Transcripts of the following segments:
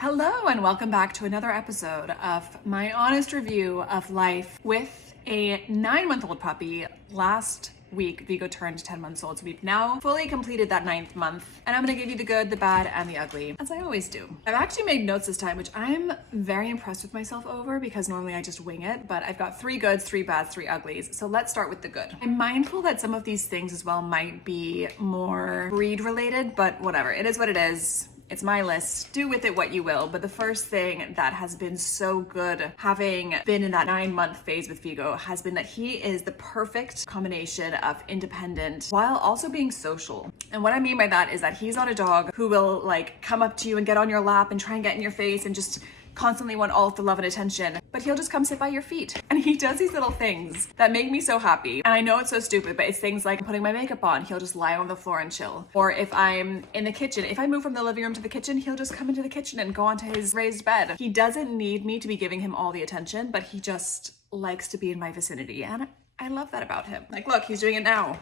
Hello and welcome back to another episode of my honest review of life with a 9-month-old puppy. Last week, Vigo turned 10 months old, so we've now fully completed that 9th month, and I'm gonna give you the good, the bad, and the ugly, as I always do. I've actually made notes this time, which I'm very impressed with myself over because normally I just wing it, but I've got 3 goods, 3 bads, 3 uglies. So let's start with the good. I'm mindful that some of these things as well might be more breed related, but whatever, it is what it is. It's my list. Do with it what you will. But the first thing that has been so good, having been in that 9-month phase with Vigo, has been that he is the perfect combination of independent while also being social. And what I mean by that is that he's not a dog who will like come up to you and get on your lap and try and get in your face and just constantly want all of the love and attention, but he'll just come sit by your feet. And he does these little things that make me so happy. And I know it's so stupid, but it's things like putting my makeup on, he'll just lie on the floor and chill. Or if I'm in the kitchen, if I move from the living room to the kitchen, he'll just come into the kitchen and go onto his raised bed. He doesn't need me to be giving him all the attention, but he just likes to be in my vicinity. And I love that about him. Like, look, he's doing it now.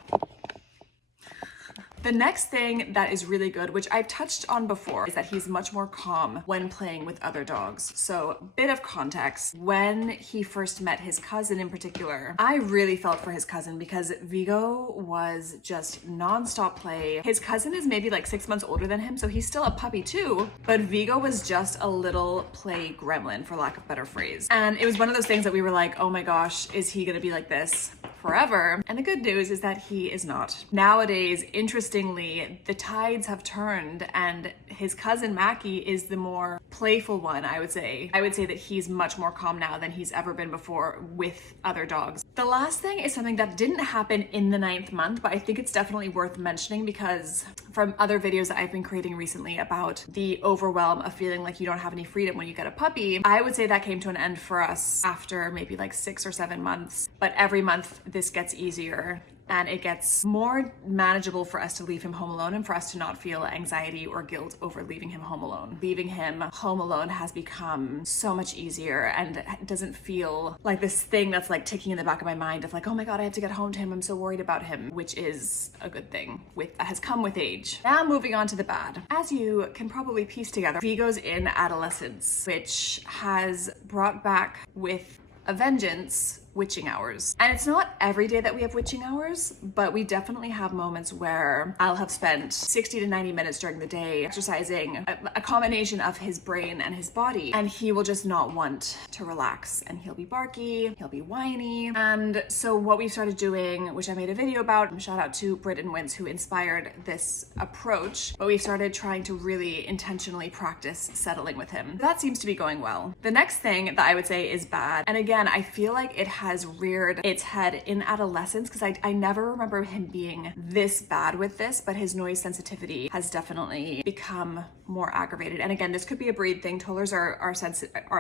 The next thing that is really good, which I've touched on before, is that he's much more calm when playing with other dogs. So, bit of context. When he first met his cousin in particular, I really felt for his cousin because Vigo was just non-stop play. His cousin is maybe like 6 months older than him, so he's still a puppy too, but Vigo was just a little play gremlin, for lack of a better phrase. And it was one of those things that we were like, oh my gosh, is he gonna be like this forever? And the good news is that he is not. Nowadays, interestingly, the tides have turned and his cousin Mackie is the more playful one, I would say. I would say that he's much more calm now than he's ever been before with other dogs. The last thing is something that didn't happen in the 9th month, but I think it's definitely worth mentioning because from other videos that I've been creating recently about the overwhelm of feeling like you don't have any freedom when you get a puppy, I would say that came to an end for us after maybe like 6 or 7 months. But every month this gets easier and it gets more manageable for us to leave him home alone and for us to not feel anxiety or guilt over leaving him home alone. Leaving him home alone has become so much easier and it doesn't feel like this thing that's like ticking in the back of my mind of like, oh my God, I have to get home to him. I'm so worried about him, which is a good thing that has come with age. Now moving on to the bad. As you can probably piece together, Vigo's in adolescence, which has brought back with a vengeance witching hours. And it's not every day that we have witching hours, but we definitely have moments where I'll have spent 60 to 90 minutes during the day exercising a combination of his brain and his body, and he will just not want to relax and he'll be barky, he'll be whiny. And so what we've started doing, which I made a video about, shout out to Britt and Wince who inspired this approach, but we've started trying to really intentionally practice settling with him. That seems to be going well. The next thing that I would say is bad, and again, I feel like it has reared its head in adolescence because I never remember him being this bad with this, but his noise sensitivity has definitely become more aggravated. And again, this could be a breed thing. Tollers are a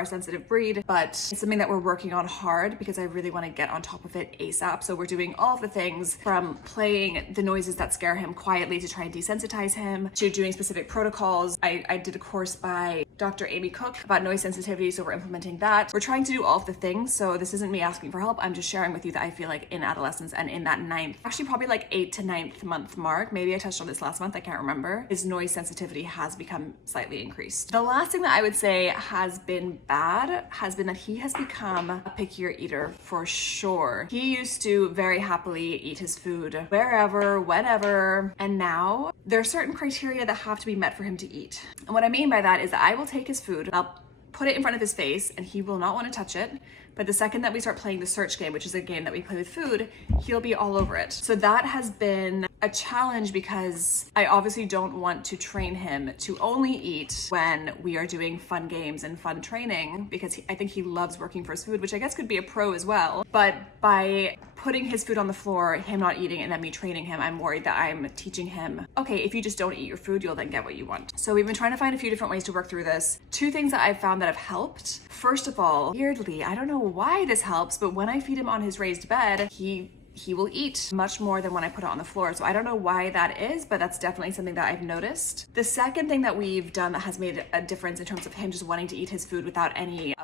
sensitive breed, but it's something that we're working on hard because I really want to get on top of it ASAP. So we're doing all of the things from playing the noises that scare him quietly to try and desensitize him, to doing specific protocols. I did a course by Dr. Amy Cook about noise sensitivity, so we're implementing that. We're trying to do all of the things, so this isn't me asking for help. I'm just sharing with you that I feel like in adolescence and in that 9th, actually probably like 8th to 9th month mark, maybe I touched on this last month, I can't remember, his noise sensitivity has become slightly increased. The last thing that I would say has been bad has been that he has become a pickier eater for sure. He used to very happily eat his food wherever, whenever, and now there are certain criteria that have to be met for him to eat. And what I mean by that is that I will take his food, I'll put it in front of his face and he will not want to touch it. But the second that we start playing the search game, which is a game that we play with food, he'll be all over it. So that has been a challenge because I obviously don't want to train him to only eat when we are doing fun games and fun training because I think he loves working for his food, which I guess could be a pro as well. But by putting his food on the floor, him not eating, and then me training him, I'm worried that I'm teaching him, okay, if you just don't eat your food, you'll then get what you want. So we've been trying to find a few different ways to work through this. 2 things that I've found that have helped. First of all, weirdly, I don't know why this helps, but when I feed him on his raised bed, he will eat much more than when I put it on the floor. So I don't know why that is, but that's definitely something that I've noticed. The second thing that we've done that has made a difference in terms of him just wanting to eat his food without any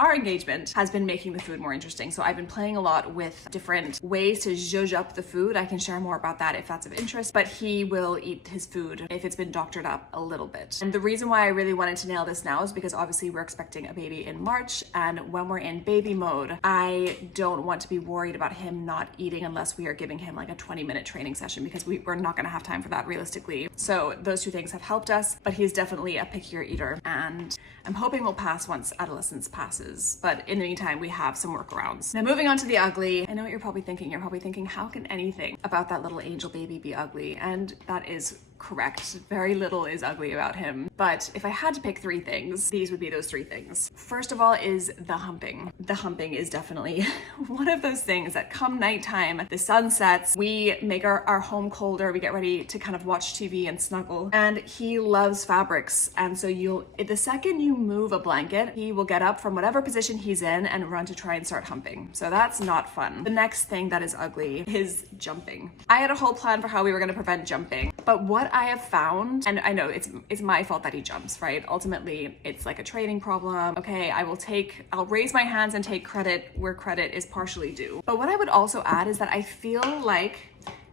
our engagement has been making the food more interesting. So I've been playing a lot with different ways to zhuzh up the food. I can share more about that if that's of interest, but he will eat his food if it's been doctored up a little bit. And the reason why I really wanted to nail this now is because obviously we're expecting a baby in March, and when we're in baby mode, I don't want to be worried about him not eating unless we are giving him like a 20-minute training session, because we're not going to have time for that realistically. So those two things have helped us, but he's definitely a pickier eater, and I'm hoping we'll pass once adolescence passes. But in the meantime, we have some workarounds. Now moving on to the ugly. I know what you're probably thinking. You're probably thinking, how can anything about that little angel baby be ugly? And that is correct. Very little is ugly about him. But if I had to pick three things, these would be those three things. First of all is the humping. The humping is definitely one of those things that come nighttime, the sun sets, we make our home colder, we get ready to kind of watch TV and snuggle. And he loves fabrics. And so the second you move a blanket, he will get up from whatever position he's in and run to try and start humping. So that's not fun. The next thing that is ugly is jumping. I had a whole plan for how we were going to prevent jumping, but what I have found, and I know it's my fault that he jumps, right? Ultimately, it's like a training problem. Okay, I'll raise my hands and take credit where credit is partially due. But what I would also add is that I feel like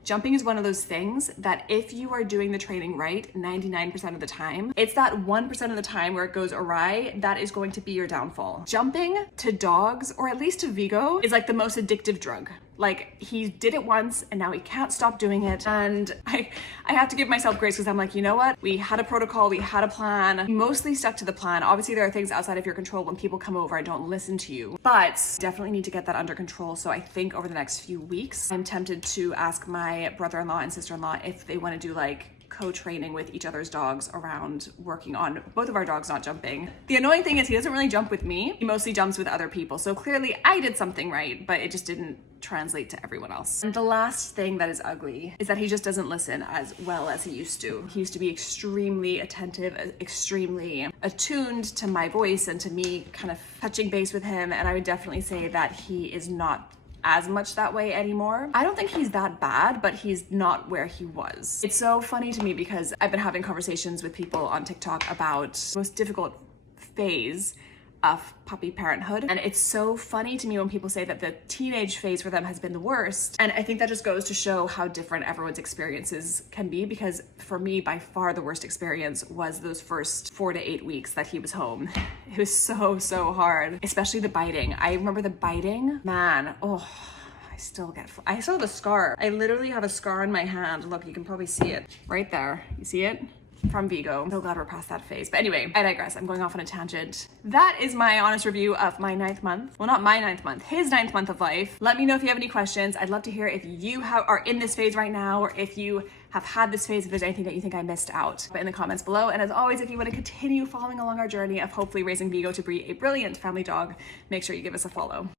jumping is one of those things that if you are doing the training right 99% of the time, it's that 1% of the time where it goes awry that is going to be your downfall. Jumping to dogs, or at least to Vigo, is like the most addictive drug. Like, he did it once and now he can't stop doing it. And I have to give myself grace, because I'm like, you know what? We had a protocol, we had a plan, mostly stuck to the plan. Obviously there are things outside of your control. When people come over, I don't listen to you, but definitely need to get that under control. So I think over the next few weeks, I'm tempted to ask my brother-in-law and sister-in-law if they want to do like co-training with each other's dogs around working on both of our dogs not jumping. The annoying thing is he doesn't really jump with me. He mostly jumps with other people. So clearly I did something right, but it just didn't translate to everyone else. And the last thing that is ugly is that he just doesn't listen as well as he used to. He used to be extremely attentive, extremely attuned to my voice and to me kind of touching base with him. And I would definitely say that he is not as much that way anymore. I don't think he's that bad, but he's not where he was. It's so funny to me because I've been having conversations with people on TikTok about the most difficult phase of puppy parenthood. And it's so funny to me when people say that the teenage phase for them has been the worst. And I think that just goes to show how different everyone's experiences can be, because for me, by far the worst experience was those first 4 to 8 weeks that he was home. It was so hard, especially the biting. I remember the biting, man, oh, I still have a scar. I literally have a scar on my hand. Look, you can probably see it right there. You see it? From Vigo. I'm so glad we're past that phase. But anyway, I digress. I'm going off on a tangent. That is my honest review of my 9th month. Well, not my 9th month, his 9th month of life. Let me know if you have any questions. I'd love to hear if you are in this phase right now, or if you have had this phase, if there's anything that you think I missed out. But in the comments below. And as always, if you want to continue following along our journey of hopefully raising Vigo to be a brilliant family dog, make sure you give us a follow.